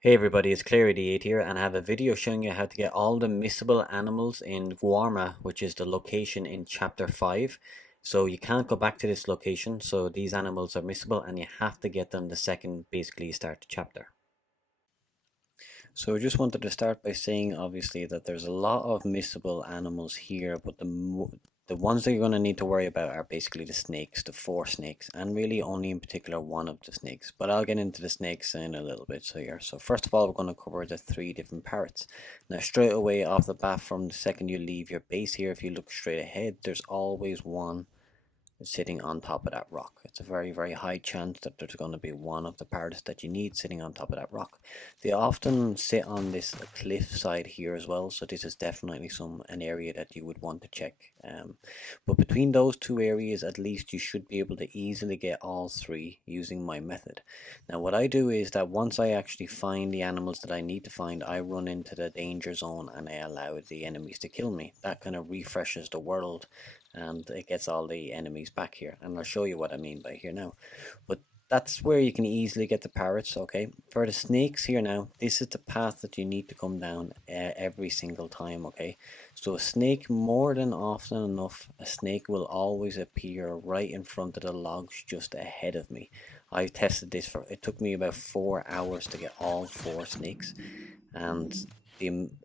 Hey everybody, it's Clarity8 here, and I have a video showing you how to get all the missable animals in Guarma, which is the location in chapter 5. So you can't go back to this location, so these animals are missable and you have to get them the second basically you start the chapter. So I just wanted to start by saying obviously that there's a lot of missable animals here, but the ones that you're going to need to worry about are basically the snakes, the 4 snakes, and really only in particular one of the snakes. But I'll get into the snakes in a little bit. So first of all, we're going to cover the 3 different parrots. Now straight away off the bat, from the second you leave your base here, if you look straight ahead, there's always one sitting on top of that rock. It's a very, very high chance that there's going to be one of the parrots that you need sitting on top of that rock. They often sit on this cliff side here as well, so this is definitely an area that you would want to check. But between those 2 areas, at least you should be able to easily get all 3 using my method. Now what I do is that once I actually find the animals that I need to find, I run into the danger zone and I allow the enemies to kill me. That kind of refreshes the world and it gets all the enemies back here, and I'll show you what I mean by here now. But that's where you can easily get the parrots. Okay, for the snakes here now, this is the path that you need to come down every single time. Okay, so a snake, more than often enough, a snake will always appear right in front of the logs just ahead of me. I tested this for, it took me about 4 hours to get all 4 snakes, and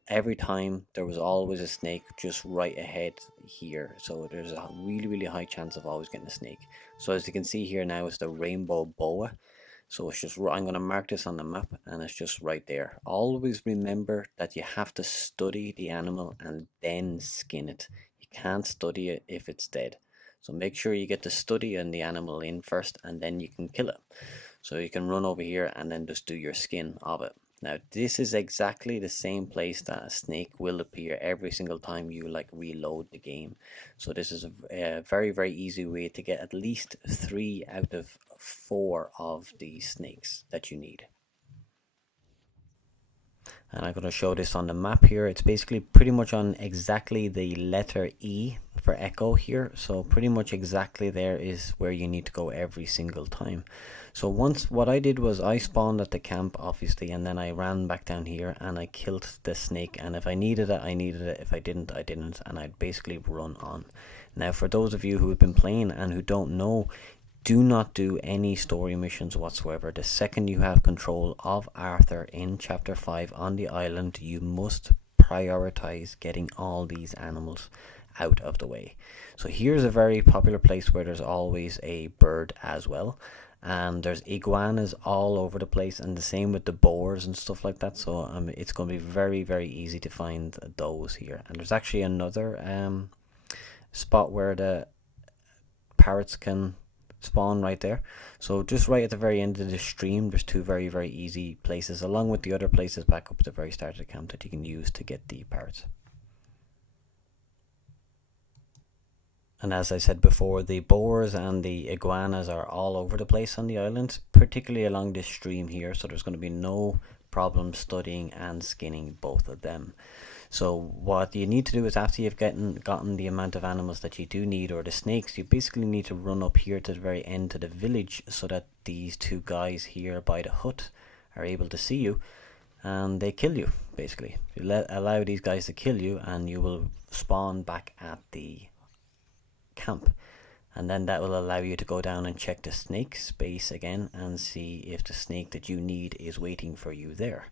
every time there was always a snake just right ahead here, so there's a really high chance of always getting a snake. So as you can see here now, it's the rainbow boa. So it's just, I'm going to mark this on the map and it's just right there. Always remember that you have to study the animal and then skin it. You can't study it if it's dead. So make sure you get the study and the animal in first, and then you can kill it. So you can run over here and then just do your skin of it. Now this is exactly the same place that a snake will appear every single time you reload the game. So this is a very easy way to get at least 3 out of 4 of the snakes that you need. And I'm going to show this on the map here. It's basically pretty much on exactly the letter E for echo here, so pretty much exactly there is where you need to go every single time. So once, what I did was I spawned at the camp obviously, and then I ran back down here and I killed the snake, and if I needed it I needed it, if I didn't I didn't, and I'd basically run on. Now for those of you who have been playing and who don't know, do not do any story missions whatsoever. The second you have control of Arthur in chapter 5 on the island, you must prioritize getting all these animals out of the way. So here's a very popular place where there's always a bird as well, and there's iguanas all over the place, and the same with the boars and stuff like that. So it's going to be very easy to find those here. And there's actually another spot where the parrots can spawn right there. So just right at the very end of the stream, there's 2 very easy places, along with the other places back up at the very start of the camp, that you can use to get the parrots. And as I said before, the boars and the iguanas are all over the place on the island, particularly along this stream here, so there's going to be no problem studying and skinning both of them. So what you need to do is, after you've gotten the amount of animals that you do need, or the snakes, you basically need to run up here to the very end to the village, so that these 2 guys here by the hut are able to see you and they kill you. Basically, you allow these guys to kill you and you will spawn back at the camp, and then that will allow you to go down and check the snake space again and see if the snake that you need is waiting for you there.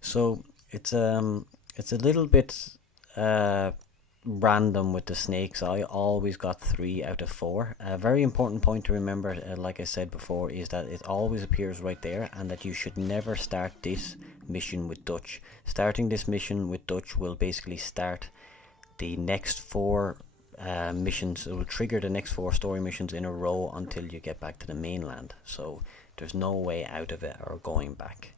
So it's a little bit random with the snakes. I always got 3 out of 4. A very important point to remember, like I said before, is that it always appears right there, and that you should never start this mission with Dutch. Starting this mission with Dutch will basically start the next 4 missions. It will trigger the next 4 story missions in a row until you get back to the mainland. So there's no way out of it or going back.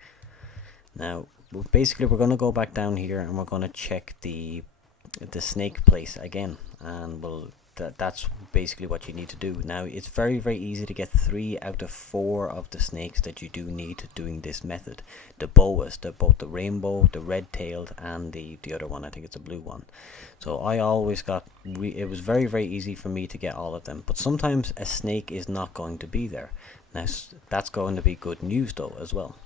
Now basically we're going to go back down here and we're going to check the snake place again, and that's basically what you need to do. Now it's very easy to get 3 out of 4 of the snakes that you do need doing this method. The boas, both the rainbow, the red-tailed, and the other one, I think it's a blue one. So I always got, it was very easy for me to get all of them, but sometimes a snake is not going to be there. Now that's going to be good news though as well.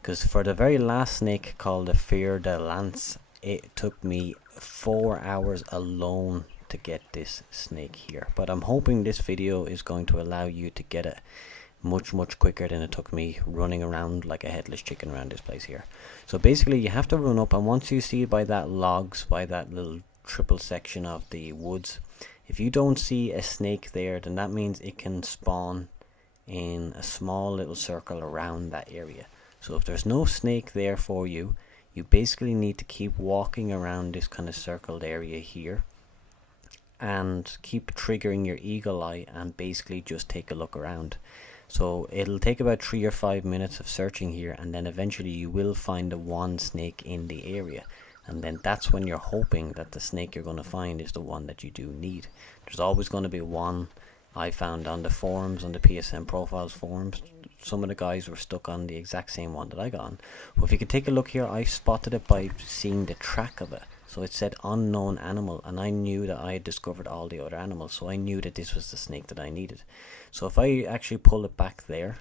Because for the very last snake called the Fer de Lance, it took me 4 hours alone to get this snake here. But I'm hoping this video is going to allow you to get it much quicker than it took me running around like a headless chicken around this place here. So basically you have to run up, and once you see by that logs, by that little triple section of the woods, if you don't see a snake there, then that means it can spawn in a small little circle around that area. So if there's no snake there for you, you basically need to keep walking around this kind of circled area here and keep triggering your eagle eye and basically just take a look around. So it'll take about 3 or 5 minutes of searching here, and then eventually you will find the one snake in the area, and then that's when you're hoping that the snake you're going to find is the one that you do need. There's always going to be one. I found on the forums, on the PSN profiles forums, some of the guys were stuck on the exact same one that I got on. But if you could take a look here, I spotted it by seeing the track of it. So it said unknown animal, and I knew that I had discovered all the other animals, so I knew that this was the snake that I needed. So if I actually pull it back there,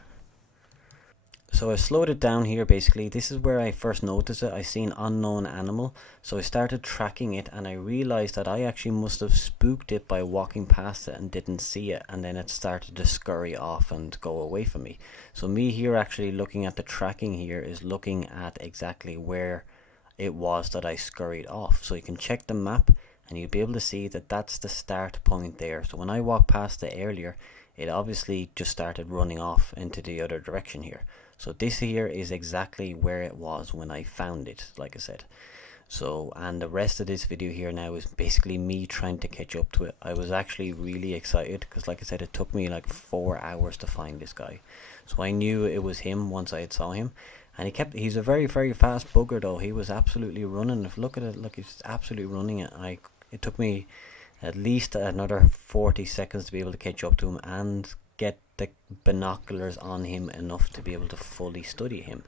so I slowed it down here. Basically this is where I first noticed it. I seen unknown animal, so I started tracking it, and I realized that I actually must have spooked it by walking past it and didn't see it, and then it started to scurry off and go away from me. So me here actually looking at the tracking here is looking at exactly where it was that I scurried off. So you can check the map and you'll be able to see that that's the start point there. So when I walked past it earlier, it obviously just started running off into the other direction here. So this here is exactly where it was when I found it, like I said. So, and the rest of this video here now is basically me trying to catch up to it. I was actually really excited because, like I said, it took me like 4 hours to find this guy. So I knew it was him once I had saw him. And he's a very fast bugger though. He was absolutely running. If look at it, look, he's absolutely running it. It took me at least another 40 seconds to be able to catch up to him and get the binoculars on him enough to be able to fully study him.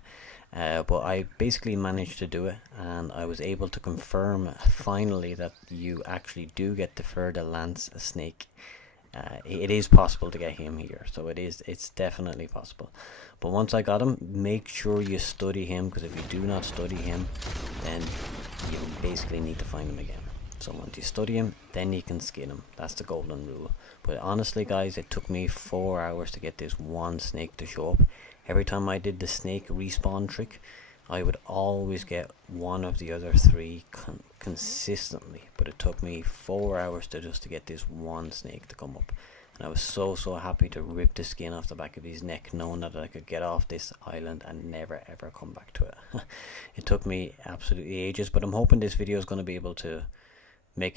But I basically managed to do it, and I was able to confirm finally that you actually do get the Fer de Lance snake. It is possible to get him here, so it's definitely possible. But once I got him, make sure you study him, because if you do not study him, then you basically need to find him again. So once you study him, then you can skin him. That's the golden rule. But honestly guys, it took me 4 hours to get this one snake to show up. Every time I did the snake respawn trick, I would always get one of the other three consistently. But it took me 4 hours just to get this one snake to come up. And I was so happy to rip the skin off the back of his neck, knowing that I could get off this island and never ever come back to it. It took me absolutely ages, but I'm hoping this video is going to be able to make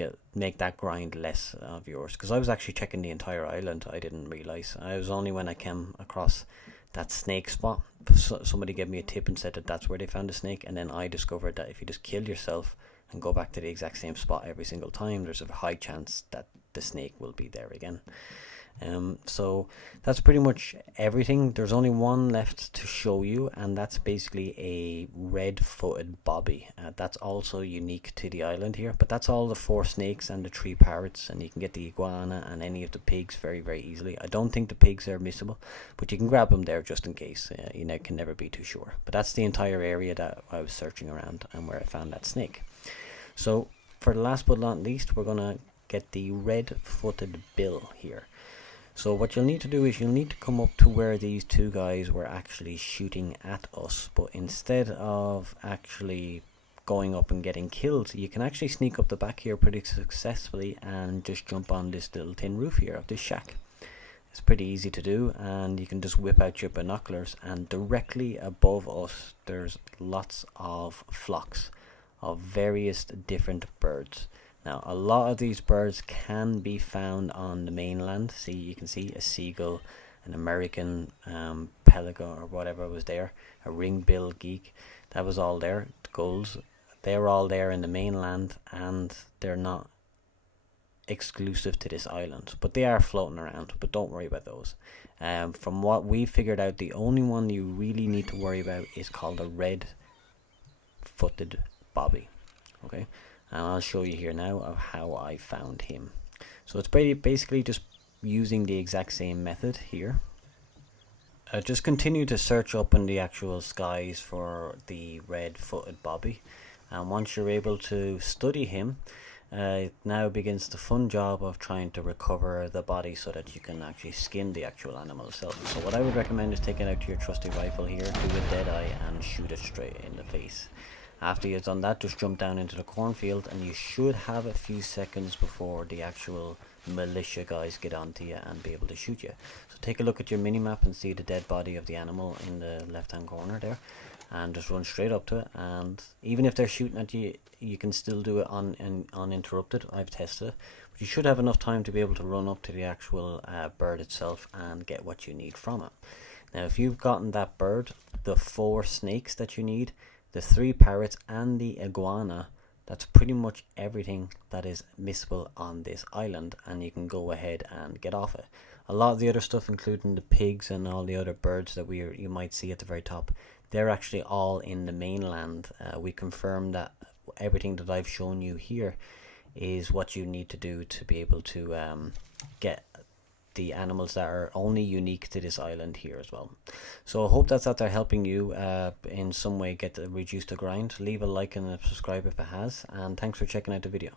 that grind less of yours, because I was actually checking the entire island. I didn't realize. I was only when I came across that snake spot, somebody gave me a tip and said that that's where they found the snake, and then I discovered that if you just kill yourself and go back to the exact same spot every single time, there's a high chance that the snake will be there again. So that's pretty much everything. There's only one left to show you, and that's basically a red-footed bobby. That's also unique to the island here, but that's all the 4 snakes and the 3 parrots, and you can get the iguana and any of the pigs very easily. I don't think the pigs are missable, but you can grab them there just in case. You can never be too sure. But that's the entire area that I was searching around and where I found that snake. So for the last but not least, we're gonna get the red-footed bill here. So what you'll need to do is you'll need to come up to where these 2 guys were actually shooting at us, but instead of actually going up and getting killed, you can actually sneak up the back here pretty successfully and just jump on this little tin roof here of this shack. It's pretty easy to do, and you can just whip out your binoculars, and directly above us there's lots of flocks of various different birds. Now, a lot of these birds can be found on the mainland. See, you can see a seagull, an American pelican or whatever was there, a ring-billed geek. That was all there. The gulls, they're all there in the mainland, and they're not exclusive to this island, but they are floating around. But don't worry about those. From what we figured out, the only one you really need to worry about is called a red-footed bobby. Okay. And I'll show you here now of how I found him. So it's basically just using the exact same method here. Just continue to search up in the actual skies for the red-footed bobby, and once you're able to study him, it now begins the fun job of trying to recover the body so that you can actually skin the actual animal itself. So what I would recommend is taking out your trusty rifle here, do a dead eye and shoot it straight in the face. After you've done that, just jump down into the cornfield, and you should have a few seconds before the actual militia guys get onto you and be able to shoot you. So take a look at your mini-map and see the dead body of the animal in the left hand corner there, and just run straight up to it. And even if they're shooting at you, you can still do it uninterrupted. I've tested it, but you should have enough time to be able to run up to the actual bird itself and get what you need from it. Now if you've gotten that bird, the 4 snakes that you need, the 3 parrots and the iguana, that's pretty much everything that is missable on this island, and you can go ahead and get off it. A lot of the other stuff, including the pigs and all the other birds that you might see at the very top, they're actually all in the mainland. We confirmed that everything that I've shown you here is what you need to do to be able to get the animals that are only unique to this island here as well. So I hope that's out there helping you in some way reduce the grind. Leave a like and a subscribe if it has, and thanks for checking out the video.